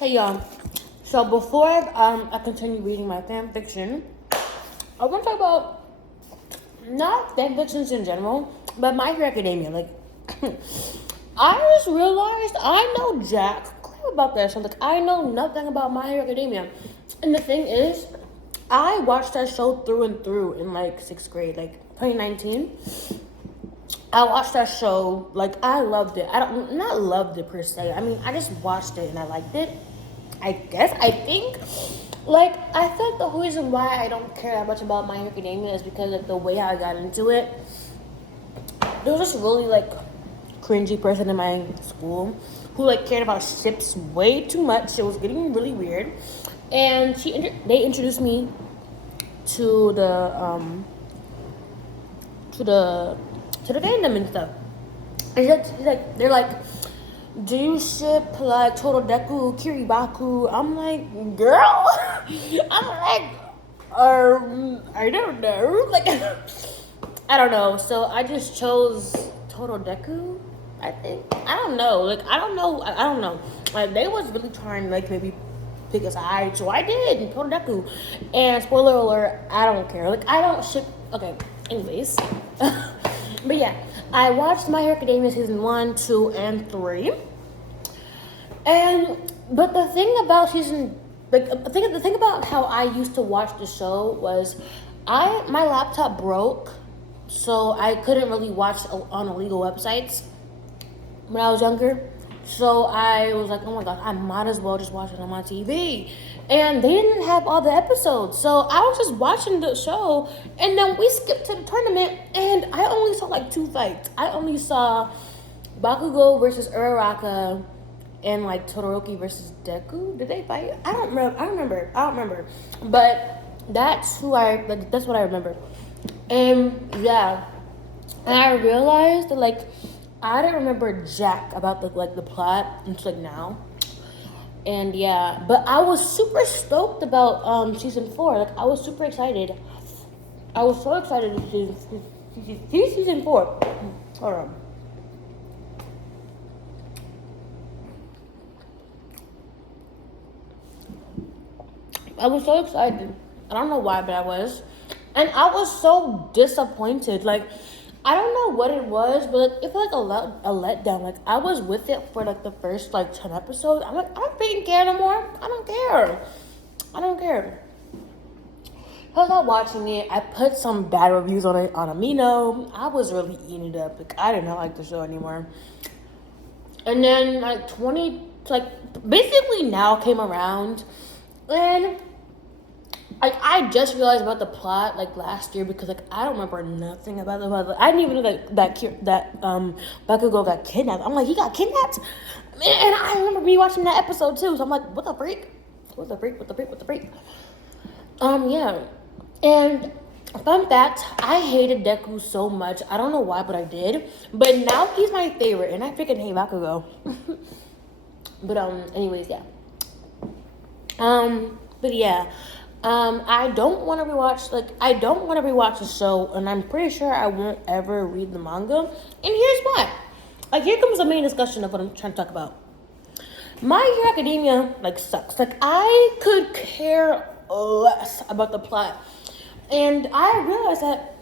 Hey y'all. So before I continue reading my fan fiction, I want to talk about not fan fictions in general, but My Hero Academia. Like, I just realized I know jack crap about this. I'm like, I know nothing about My Hero Academia, and the thing is, I watched that show through and through in like sixth grade, like 2019. I watched that show, like I loved it. I don't not loved it per se. I mean, I just watched it and I liked it. I think like I feel like the whole reason why I don't care that much about My Hero Academia is because of the way I got into it. There was this really like cringy person in my school who like cared about ships way too much. It was getting really weird, and they introduced me to to the to the fandom and stuff. And they're like, do you ship like Torodeku, Kiribaku? I'm like, girl, I'm like, I don't know, like, I don't know. So I just chose Torodeku. I think I don't know, like I don't know, I don't know. Like they was really trying to like maybe pick a side, so I did Torodeku. And spoiler alert, I don't care. Like I don't ship. Okay, anyways, but yeah. I watched My Hero Academia season 1, 2, and 3. But the thing about the thing about how I used to watch the show was my laptop broke, so I couldn't really watch on illegal websites when I was younger. So I was like, oh my god, I might as well just watch it on my TV. And they didn't have all the episodes. So I was just watching the show, and then we skipped to the tournament, and I only saw like 2 fights. I only saw Bakugo versus Uraraka and like Todoroki versus Deku. Did they fight? I don't remember. But that's what I remember. And yeah. And I realized that like I didn't remember jack about the plot until like now. And yeah, but I was super stoked about season 4. Like I was super excited. I was so excited to see season 4. Hold on. I was so excited. I don't know why, but I was. And I was so disappointed. Like I don't know what it was, but like, it felt like a letdown. Like I was with it for like the first like 10 episodes. I'm like, I don't freaking care no more. I don't care. I don't care. I was not watching it. I put some bad reviews on it on Amino. I was really eating it up. Like I did not like the show anymore. And then basically now came around, and like I just realized about the plot like last year because like I don't remember nothing about the plot. I didn't even know that Bakugo got kidnapped. I'm like, he got kidnapped, and I remember me watching that episode too. So I'm like, what the freak? What the freak? What the freak? What the freak? Yeah. And fun fact, I hated Deku so much. I don't know why, but I did. But now he's my favorite, and I freaking hate Bakugo. But anyways, yeah. But yeah. I don't want to rewatch the show, and I'm pretty sure I won't ever read the manga. And here's why. Like, here comes the main discussion of what I'm trying to talk about. My Hero Academia, like, sucks. Like, I could care less about the plot. And I realized that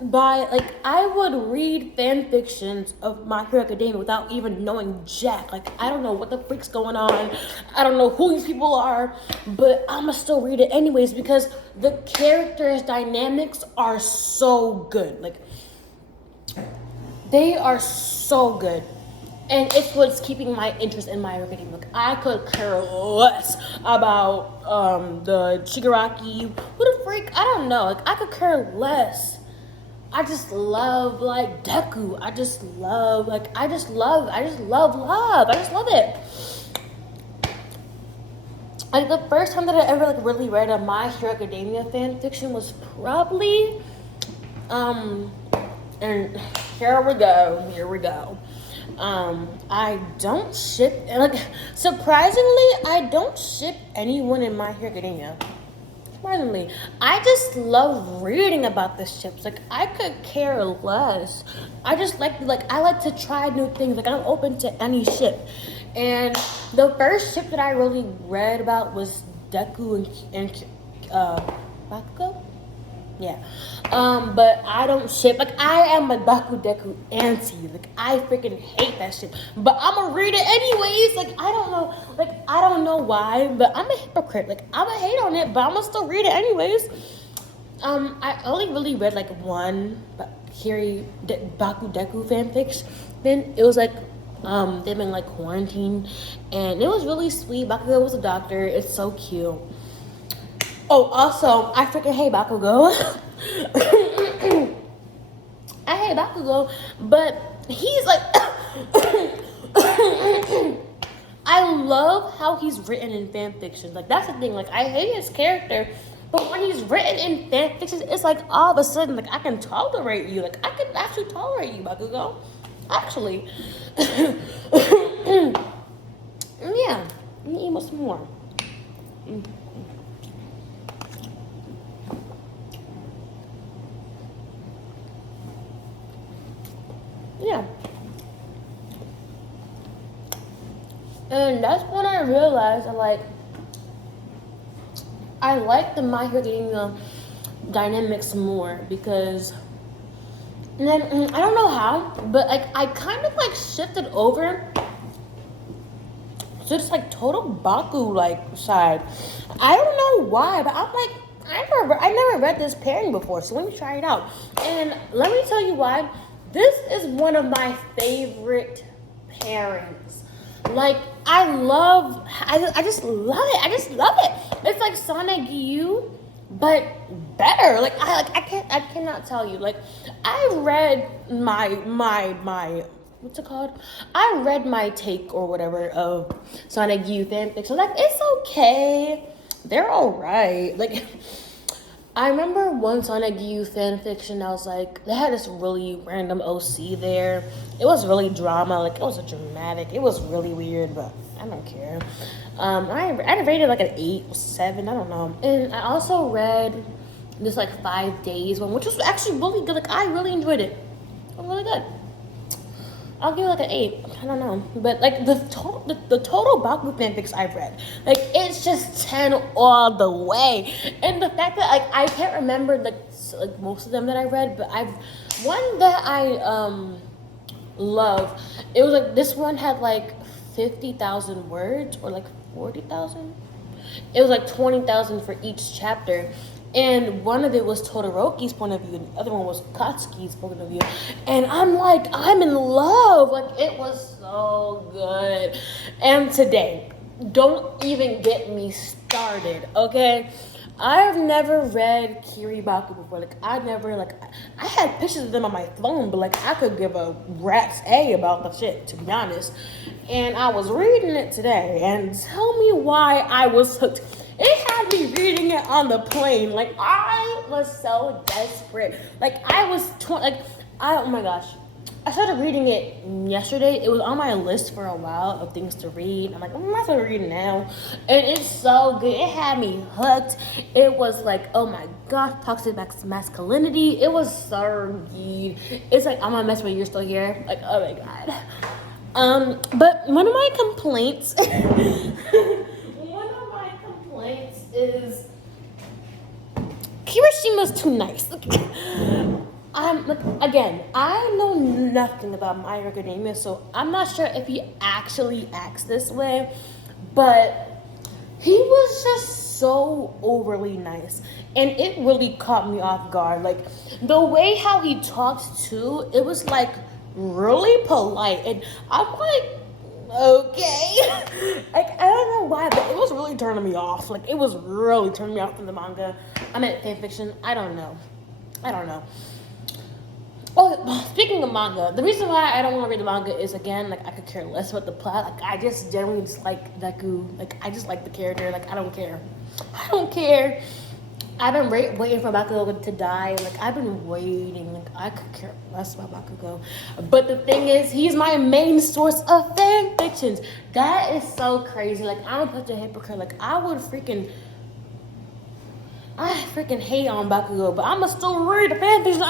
I would read fan fictions of My Hero Academia without even knowing jack. Like, I don't know what the freak's going on. I don't know who these people are. But I'ma still read it anyways because the characters' dynamics are so good. Like, they are so good. And it's what's keeping my interest in My Hero Academia. Like, I could care less about the Shigaraki. Who the freak? I don't know. Like, I could care less. I just love like Deku. I just love love. I just love it. Like the first time that I ever like really read a My Hero Academia fan fiction was probably and here we go. I don't ship, like, surprisingly, I don't ship anyone in My Hero Academia. Surprisingly, I just love reading about the ships. Like, I could care less. I just I like to try new things. Like, I'm open to any ship. And The first ship that I really read about was Deku and Bakugo. Yeah. But I don't ship. Like, I am a Baku Deku auntie. Like, I freaking hate that shit. But I'ma read it anyways. Like, I don't know. Like, I don't know why, but I'm a hypocrite. Like, I'ma hate on it, but I'ma still read it anyways. I only really read like one Baku Deku fanfics. Then it was like they've been like quarantined, and it was really sweet. Bakugo was a doctor. It's so cute. Oh, also, I freaking hate Bakugo. I hate Bakugo, but he's like, I love how he's written in fan fiction. Like, that's the thing. Like, I hate his character, but when he's written in fan fiction, it's like all of a sudden, like, I can tolerate you. Like, I can actually tolerate you, Bakugo. Actually. Yeah. Let me eat some more. Yeah. And that's when I realized I like the My Hero Academia dynamics more, because and then I don't know how, but like I kind of like shifted over to this like total Baku like side. I don't know why, but I'm like I never read this pairing before, so let me try it out. And let me tell you why. This is one of my favorite pairings. Like, I just love it. I just love it. It's like Sonic U, but better. Like, I cannot tell you. Like, I read my what's it called? I read my take or whatever of Sonic U fanfic. So like, it's okay. They're alright. Like, I remember one Sonic U fanfiction. I was like, they had this really random OC there. It was really drama. Like, it was a dramatic. It was really weird, but I don't care. I rated like an 8 or 7. I don't know. And I also read this like 5 days one, which was actually really good. Like, I really enjoyed it. It was really good. I'll give it like an 8. I don't know, but like the total Baku fanfics I've read, like it's just 10 all the way. And the fact that like I can't remember like most of them that I read, but I've one that I love. It was like this one had like 50,000 words or like 40,000. It was like 20,000 for each chapter. And one of it was Todoroki's point of view, and the other one was Katsuki's point of view. And I'm like, I'm in love. Like, it was so good. And today, don't even get me started, okay? I've never read Kiribaku before. Like, I had pictures of them on my phone, but like, I could give a rat's A about the shit, to be honest. And I was reading it today, and tell me why I was hooked. It had me reading it on the plane. Like, I was so desperate. Like, I was oh my gosh. I started reading it yesterday. It was on my list for a while of things to read. I'm like, I'm not gonna read it now. And it's so good. It had me hooked. It was like, oh my gosh, toxic masculinity. It was so good. It's like, I'm gonna mess with you, you're still here. Like, oh my god. But one of my complaints is Kirishima's too nice. Again, I know nothing about My Hero Academia, so I'm not sure if he actually acts this way, but he was just so overly nice, and it really caught me off guard. Like, the way how he talked too, it was like really polite, and I'm like, okay. Like, I don't know why, but it was really turning me off. Like, it was really turning me off from the manga. I meant fanfiction. I don't know. Oh, speaking of manga, the reason why I don't want to read the manga is, again, like, I could care less about the plot. Like, I just generally just like Deku. Like, I just like the character. Like, I don't care. I've been waiting for Bakugo to die. Like, I've been waiting. Like, I could care less about Bakugo. But the thing is, he's my main source of fan fictions. That is so crazy. Like, I'm such a hypocrite. Like, I freaking hate on Bakugo, but I'ma still read the fan fiction.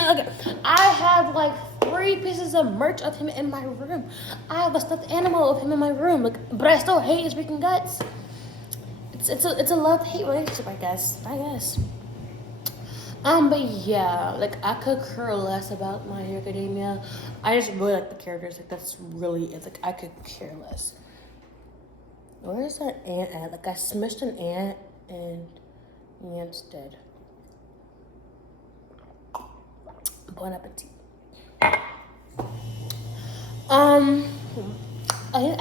I have like 3 pieces of merch of him in my room. I have a stuffed animal of him in my room, like, but I still hate his freaking guts. It's a love-hate relationship, I guess. But yeah, like I could care less about My Hero Academia. I just really like the characters. Like that's really it. Like I could care less. Where is that ant at? Like I smushed an ant and the ant's dead. Bon appetit. I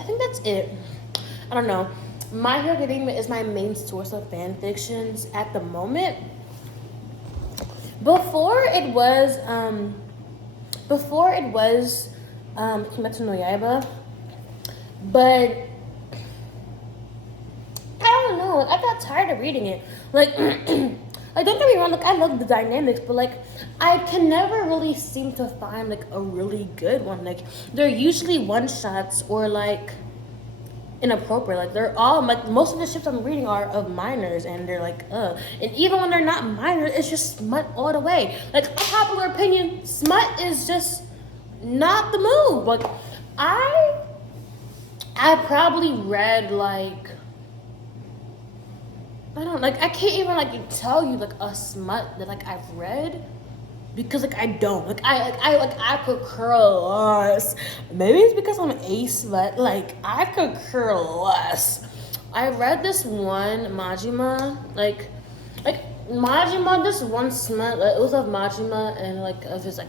think that's it. I don't know. My Hero Academia is my main source of fan fictions at the moment. Before it was Kimetsu no Yaiba, but I don't know. Like, I got tired of reading it. Like, like don't get me wrong. Like I love the dynamics, but like I can never really seem to find like a really good one. Like they're usually one shots or like inappropriate. Like they're all like most of the ships I'm reading are of minors, and they're like and even when they're not minors, it's just smut all the way. Like unpopular opinion, smut is just not the move. Like I probably read like I can't even like tell you like a smut that like I've read because like I don't I could curl less. Maybe it's because I'm ace, but like I could curl less. I read this one Majima like Majima, this one smut. Like, it was of Majima and like of his like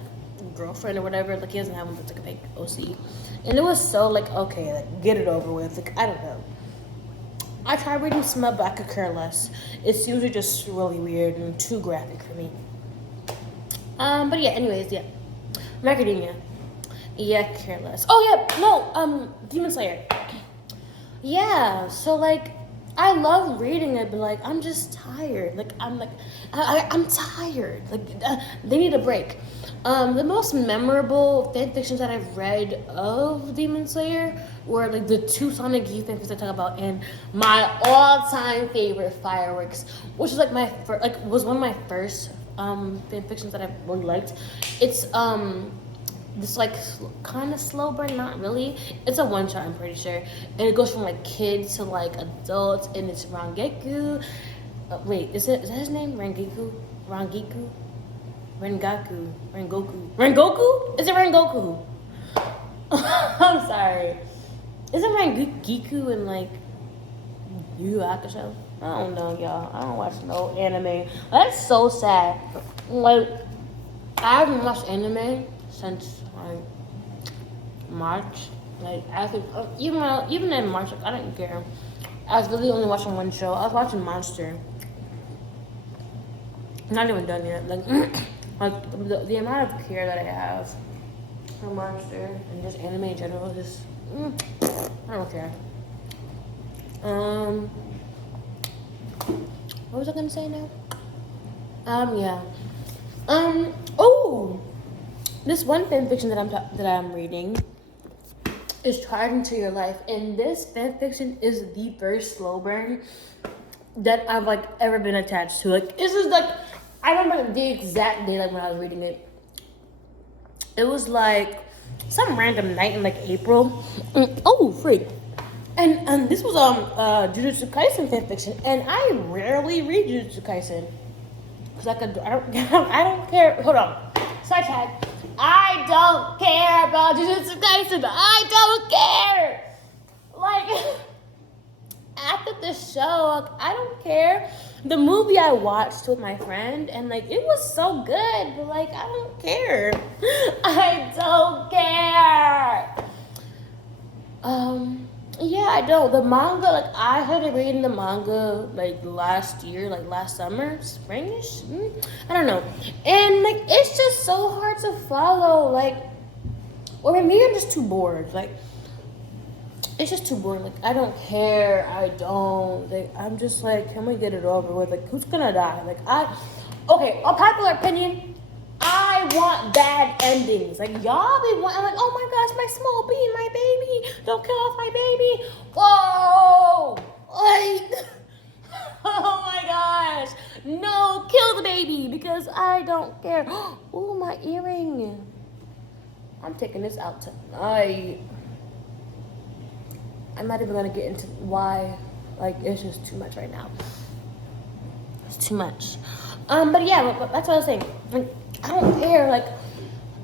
girlfriend or whatever. Like he doesn't have one, but it's like a fake OC, and it was so like okay, like get it over with. Like I don't know. I tried reading smut, but I could care less. It's usually just really weird and too graphic for me. But yeah, anyways, yeah. Macadamia. Yeah, careless. Oh yeah, no, Demon Slayer. Yeah, so like I love reading it, but like I'm just tired. Like I'm tired. Like they need a break. The most memorable fan fictions that I've read of Demon Slayer were like the 2 Sonic Youth fan fictions I talk about, and my all-time favorite, Fireworks, which is like was one of my first fan fictions that I really liked. It's this like kind of slow burn, not really. It's a one shot, I'm pretty sure, and it goes from like kids to like adults, and it's Rangaku. Wait, is that his name? Rangaku? Rengoku? Is it Rengoku? I'm sorry. Isn't Rangiku in like Yu Yu Hakusho? I don't know, y'all. I don't watch no anime. That's so sad. Like I haven't watched anime since like March. Like I think even in March, like I didn't care. I was really only watching one show. I was watching Monster. Not even done yet. Like like the amount of care that I have for Monster and just anime in general is just I don't care. What was I gonna say now? Yeah. Oh, this one fan fiction that I'm reading is Tried Into Your Life, and this fan fiction is the first slow burn that I've like ever been attached to. Like this is like I remember the exact day like when I was reading it. It was like some random night in like April. Oh, freak. And this was Jujutsu Kaisen fanfiction, and I rarely read Jujutsu Kaisen because I don't care. Hold on, side chat. I don't care about Jujutsu Kaisen. I don't care. Like after the show, like, I don't care. The movie I watched with my friend, and like it was so good, but like I don't care. I don't care. Yeah, I don't. The manga, like I started reading the manga like last year, like last summer, springish. I don't know, and like it's just so hard to follow. Like, or maybe I'm just too bored. Like, it's just too boring. Like, I don't care. I don't. Like, I'm just like, can we get it over with? Like, who's gonna die? Like, okay, unpopular opinion. I want bad endings. Like y'all be wanting like, oh my gosh, my small bean, my baby. Don't kill off my baby. Whoa! Like, oh my gosh. No, kill the baby because I don't care. Oh, my earring. I'm taking this out tonight. I'm not even gonna get into why. Like, it's just too much right now. It's too much. But yeah, but that's what I was saying. Like, I don't care. Like,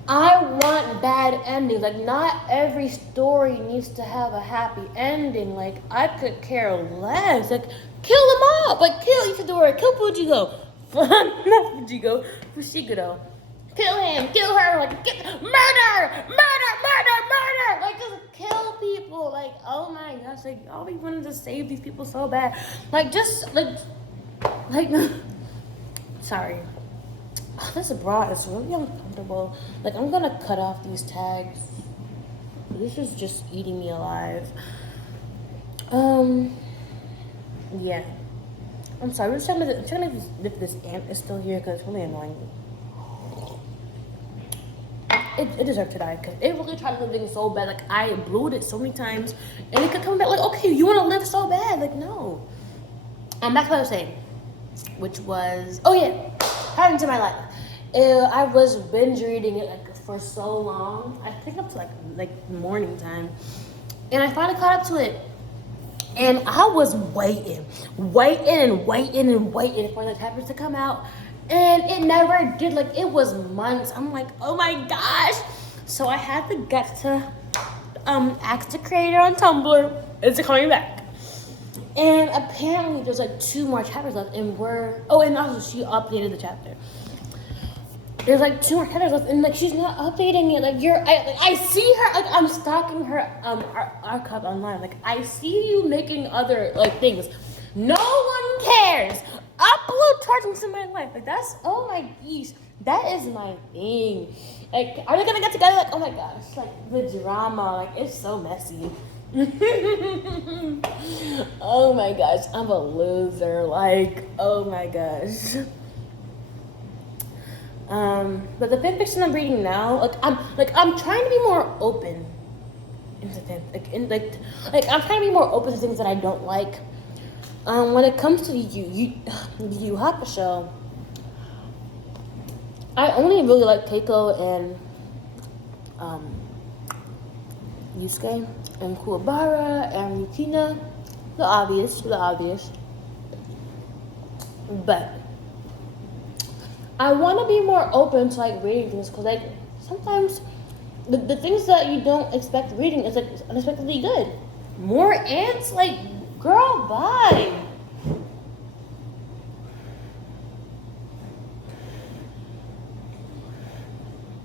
I want bad endings. Like, not every story needs to have a happy ending. Like, I could care less. Like, kill them all. Like, kill Itadori. Kill Fujiko. Not Fujiko. Fushiguro. Kill him. Kill her. Like, murder. Like, just kill people. Like, oh my gosh. Like, y'all be wanting to save these people so bad. Like, just, like, sorry. Oh, this bra is really uncomfortable. Like, I'm gonna cut off these tags. This is just eating me alive. Yeah. I'm sorry. I'm checking if this ant is still here because it's really annoying. It deserved to die because it really tried to live things so bad. Like, I blew it so many times and it could come back. Like, okay, you want to live so bad? Like, no. Back to what I was saying, which was, oh yeah, happened to my life. I was binge reading it like for so long. I think up to like morning time, and I finally caught up to it. And I was waiting for the chapters to come out, and it never did. Like, it was months. I'm like, oh my gosh. So I had the guts to ask the creator on Tumblr, is it coming back? And apparently there's like 2 more chapters left, and and also she updated the chapter. There's like 2 more chapters left, and like she's not updating it. Like, I see her. Like, I'm stalking her archive online. Like, I see you making other like things. No one cares. Upload charging to my life. Like, that's, oh my gosh, that is my thing. Like, are they gonna get together? Like, oh my gosh, like the drama. Like, it's so messy. Oh my gosh, I'm a loser. Like, oh my gosh. But the fanfiction I'm reading now, I'm trying to be more open into I'm trying to be more open to things that I don't like. When it comes to Yu Hakusho, I only really like Keiko and Yusuke and Kuwabara and Yukina, the obvious. But I want to be more open to like reading things because like sometimes the things that you don't expect reading is like unexpectedly good. More ants, like, girl, bye.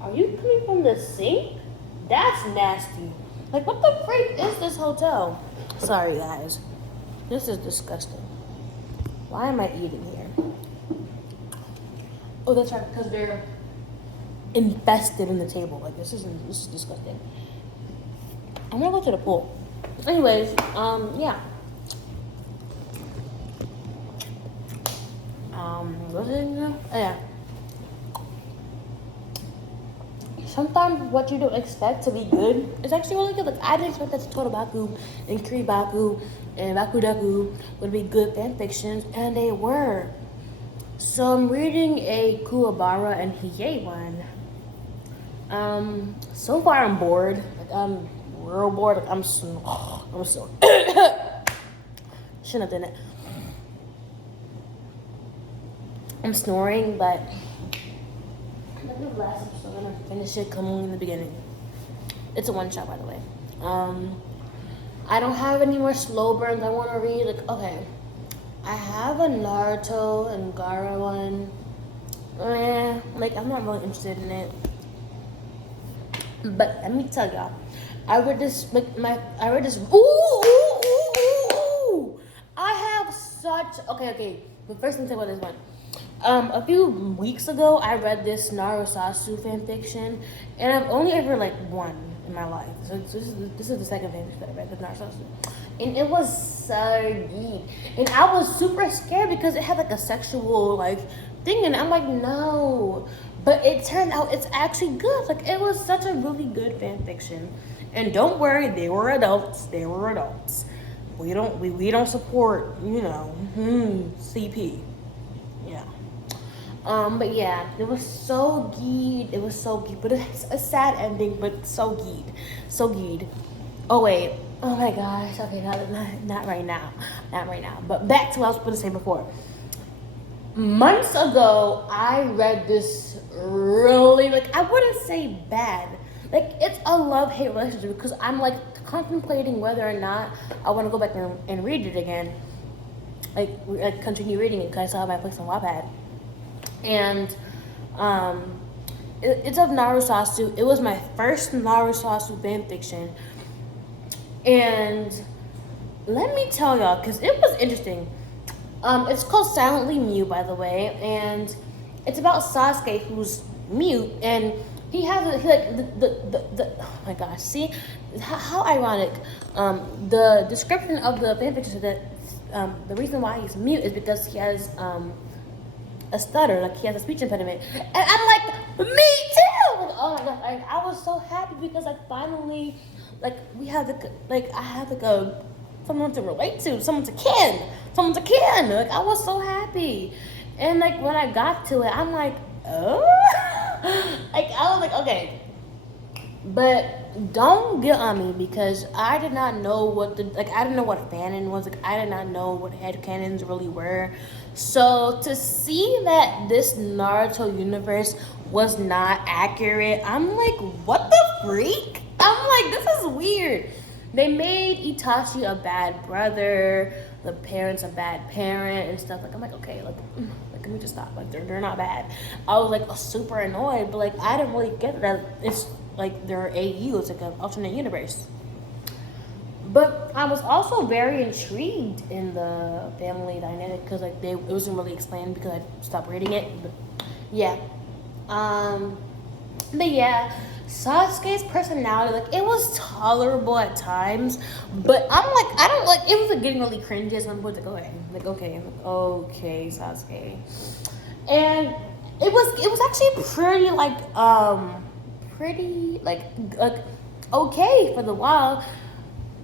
Are you coming from the sink? That's nasty. Like, what the freak is this hotel? Sorry, guys. This is disgusting. Why am I eating here? Oh, that's right, because they're infested in the table. Like, this is disgusting. I'm gonna go to the pool. Anyways, yeah. What was it again? Oh, yeah. Sometimes what you don't expect to be good is actually really good. Like, I didn't expect that Totobaku and Kiribaku and Bakudaku would be good fan fictions, and they were. So I'm reading a Kuwabara and Hiei one. So far I'm bored. Like, I'm real bored. Like, I'm so shouldn't have done it. I'm snoring, but the last episode, I'm gonna finish it coming in the beginning. It's a one-shot, by the way. I don't have any more slow burns I want to read. Like, okay, I have a Naruto and Gaara one. Like, I'm not really interested in it. But let me tell y'all, I read this. Ooh! I have such. Okay. The first thing to say about this one. A few weeks ago, I read this Narusasu fanfiction, and I've only ever like one in my life. So this is the second fanfiction that I read, the Narusasu, and it was so deep. And I was super scared because it had like a sexual like thing, and I'm like, no. But it turned out it's actually good. Like, it was such a really good fanfiction. And don't worry, they were adults. We don't support, CP. Yeah. But yeah, it was so geed. It was so geed, but it's a sad ending, but so geed, so geed. Oh wait. Oh my gosh. Okay, not right now. Not right now. But back to what I was going to say before. Months ago, I read this really, like, I wouldn't say bad. Like, it's a love-hate relationship because I'm, like, contemplating whether or not I want to go back and read it again. Like, continue reading it because I still have my place on Wattpad. And, it's of Narusasu. It was my first Narusasu fanfiction. And let me tell y'all, because it was interesting. It's called Silently Mute, by the way, and it's about Sasuke, who's mute, and he has oh my gosh, see how ironic. The description of the fanfiction said that the reason why he's mute is because he has a stutter, like he has a speech impediment, and I'm like, me too. Like, oh my gosh, I was so happy because like finally, like we have I have like a someone to relate to, someone to kin. Like I was so happy, and like when I got to it, I'm like, oh, like I was like, okay, but don't get on me because I did not know I didn't know what fanon was. Like I did not know what headcanons really were. So to see that this Naruto universe was not accurate, I'm like, what the freak? I'm like, this is weird. They made Itachi a bad brother, the parents a bad parent and stuff. Like I'm like, okay, like let me just stop. Like they're not bad. I was like super annoyed, but like I didn't really get that it's like they're AU, it's like an alternate universe. But I was also very intrigued in the family dynamic because like it wasn't really explained because I stopped reading it. But yeah. But yeah, Sasuke's personality, like it was tolerable at times, but I'm like, I don't like it was like getting really cringy at some point. Like okay, okay, Sasuke, and it was actually pretty like okay for the while.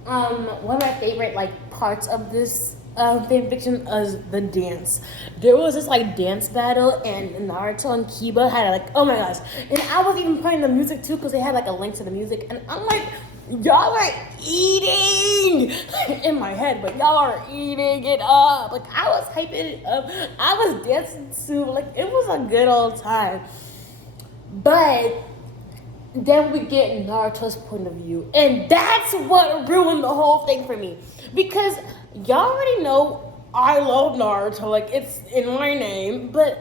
One of my favorite like parts of this fan fiction is the dance. There was this like dance battle, and Naruto and Kiba had like, oh my gosh, and I was even playing the music too because they had like a link to the music, and I'm like, y'all are eating in my head, but y'all are eating it up. Like I was hyping it up, I was dancing too. Like it was a good old time, but then we get Naruto's point of view. And that's what ruined the whole thing for me. Because y'all already know I love Naruto. Like, it's in my name. But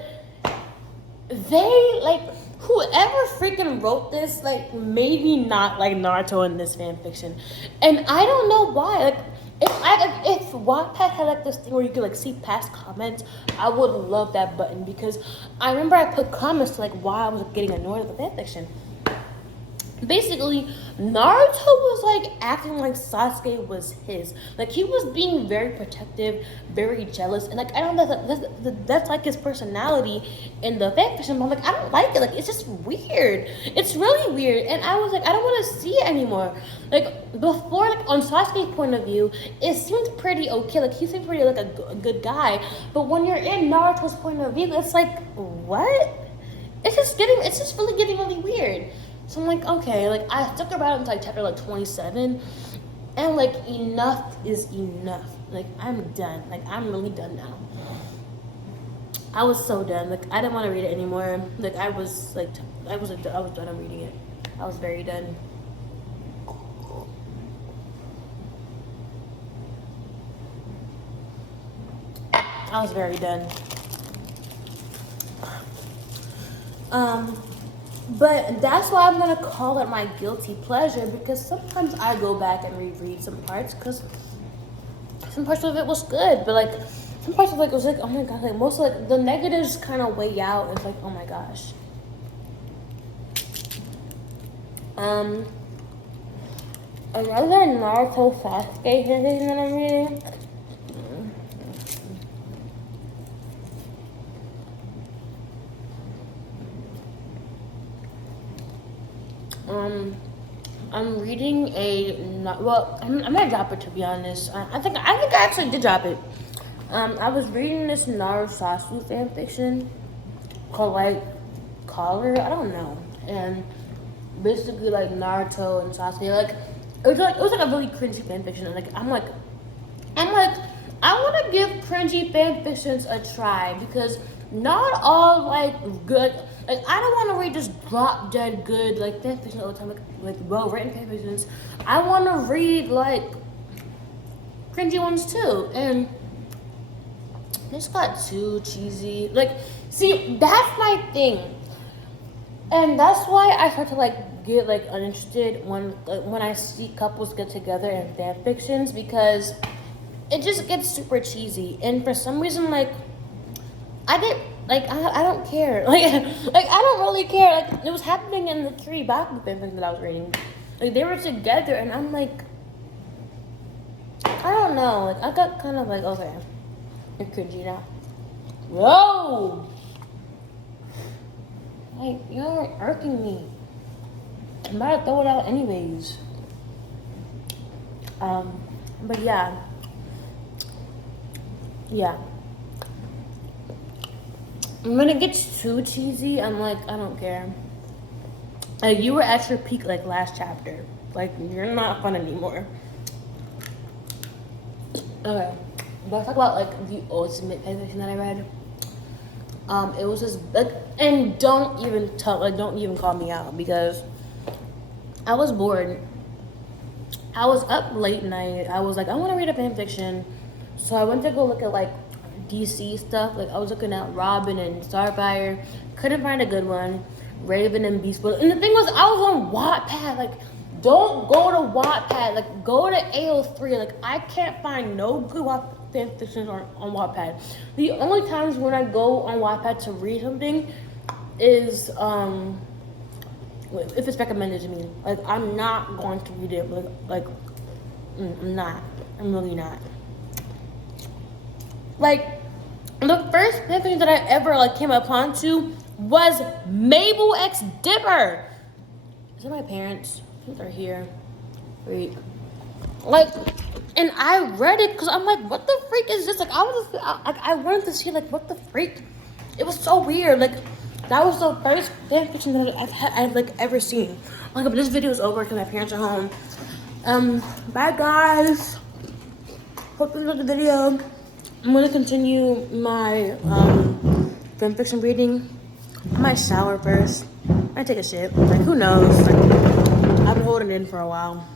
they, like, whoever freaking wrote this, like, maybe not like Naruto in this fanfiction. And I don't know why. Like, if Wattpad had like this thing where you could like see past comments, I would love that button. Because I remember I put comments to like why I was getting annoyed with the fanfiction. Basically, Naruto was like acting like Sasuke was his. Like he was being very protective, very jealous, and like I don't know that's like his personality in the fanfiction. But I'm like I don't like it. Like it's just weird. It's really weird, and I was like I don't want to see it anymore. Like before, like on Sasuke's point of view, it seemed pretty okay. Like he seemed pretty like a good guy. But when you're in Naruto's point of view, it's like what? It's just really getting really weird. So I'm like, okay, like I stuck around until like chapter like 27, and like enough is enough. Like I'm done. Like I'm really done now. I was so done. Like I didn't want to read it anymore. Like I was done reading it. I was very done. I was very done. But that's why I'm gonna call it my guilty pleasure, because sometimes I go back and reread some parts because some parts of it was good, but like some parts of it was like, oh my god, like most of like the negatives kind of weigh out. It's like, oh my gosh. Another Naruto Sasuke thing that I'm reading. I'm reading I'm gonna drop it, to be honest. I think I actually did drop it. I was reading this Narusasu fanfiction, called like Collar. I don't know. And basically like Naruto and Sasuke. Like it was like a really cringy fanfiction. And like I'm like I want to give cringy fanfictions a try because not all like good. Like I don't want to read just drop dead good like fanfiction all the time. Like well written fanfictions. I want to read like cringy ones too. And this got too cheesy. Like, see, that's my thing, and that's why I start to like get like uninterested when I see couples get together in fan fictions because it just gets super cheesy. And for some reason, like I get like I don't care. Like I don't really care. Like it was happening in the Kiri Baku fanfic that I was reading. Like they were together, and I'm like, I don't know. Like I got kind of like okay. You're cringy now. Whoa! Like, you're irking me. I'm about to throw it out anyways. But yeah. Yeah. When it gets too cheesy, I'm like, I don't care. Like, you were at your peak, like, last chapter. Like, you're not fun anymore. Okay. Let's talk about like the ultimate fanfiction that I read. It was just like, and don't even call me out because I was bored. I was up late night. I was like, I want to read a fanfiction, so I went to go look at like DC stuff. Like I was looking at Robin and Starfire. Couldn't find a good one. Raven and Beast Boy. And the thing was, I was on Wattpad. Like, don't go to Wattpad. Like, go to AO3. Like, I can't find no good fanfictions on Wattpad. The only times when I go on Wattpad to read something is if it's recommended to me. Like I'm not going to read it. I'm not. I'm really not. Like the first fanfiction that I ever like came upon to was Mabel X Dipper. Is that my parents? I think they're here. Wait. Like, and I read it because I'm like, what the freak is this? Like, I wanted to see, like, what the freak? It was so weird. Like, that was the first fanfiction that I've like, ever seen. Like, but this video is over because my parents are home. Bye, guys. Hope you enjoyed the video. I'm going to continue my, fanfiction reading. I might shower first. I might take a shit. Like, who knows? Like, I've been holding it in for a while.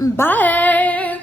Bye.